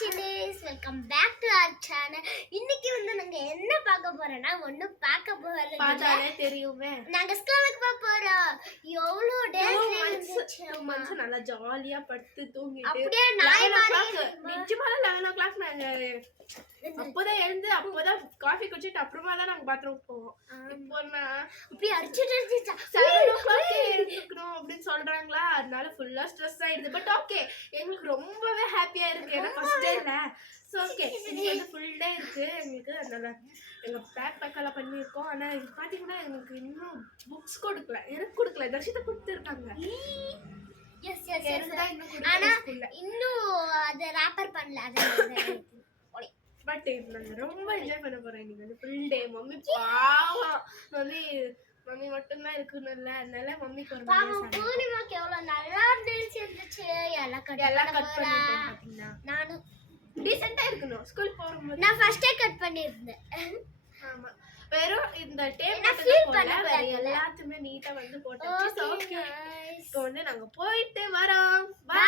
Chillies welcome back to our channel. இன்னைக்கு வந்து நாங்க என்ன பார்க்க போறோம்னா ஒண்ணு பார்க்க போறது பார்த்தாலே தெரியுமே. நாங்க ஸ்கூலுக்கு போறோம். எவ்வளவு டேஸ் இருந்துச்சு. மனசு நல்லா ஜாலியா படுத்து தூங்கிட்டு அப்படியே நாய் மாதிரி நிஜமால 11 o'clock நாங்க அப்போதான் எழுந்து அப்போதான் காஃபி குடிச்சிட்டு அப்புறமா தான் நாங்க பாத்ரூம் போவோம். இப்போனா அப்படியே அடிச்சிட்டு இருந்துச்சு. 7 o'clock எழுந்திருக்கணும் அப்படின்னு சொல்றாங்களா, அதனால ஃபுல்லா ஸ்ட்ரெஸ் ஆயிடுது. பட் ஓகே, எங்களுக்கு ரொம்பவே ஹாப்பியா இருக்கு. ஏன்னா ஃபர்ஸ்ட் டேல ஸோ ஓகே இன்னைக்கு வந்து ஃபுல் டே இருக்கு எங்களுக்கு. அதனால எங்க பேக்கெல்லாம் பண்ணியிருக்கோம். ஆனா இது பாத்தீங்கன்னா எங்களுக்கு இன்னும் புக்ஸ் கொடுக்கல, எனக்கு கொடுக்கல, தர்ஷிதா கொடுத்துருக்காங்க. எஸ் எஸ் எஸ் ஆனா இன்னும் அத ராப்பர் பண்ணல. அது பட் நாங்க ரொம்ப என்ஜாய் பண்ண போறோம் இன்னைக்கு வந்து ஃபுல் டே. மம்மி பாவம், மம்மி மட்டும்தான் இருக்குன்னு, அதனால மம்மிக்கு ஒரு பூர்ணிமாக்கு எவ்வளவு நல்லா இருந்துச்சு. எல்லாம் கட் பண்ணிட்டேன். பாத்தீங்கன்னா நானும் டீசெண்டா இருக்கணும் ஸ்கூல் போகும்போது. நான் ஃபர்ஸ்டே கட் பண்ணிருந்தேன். ஆமா, வெறும் இந்த டேப் நான் ஃபீல் பண்ண எல்லாத்தையுமே நீட்டா வந்து போட்டாச்சு. ஓகே, இப்போ வந்து நாங்க போயிட்டு வரோம். பை.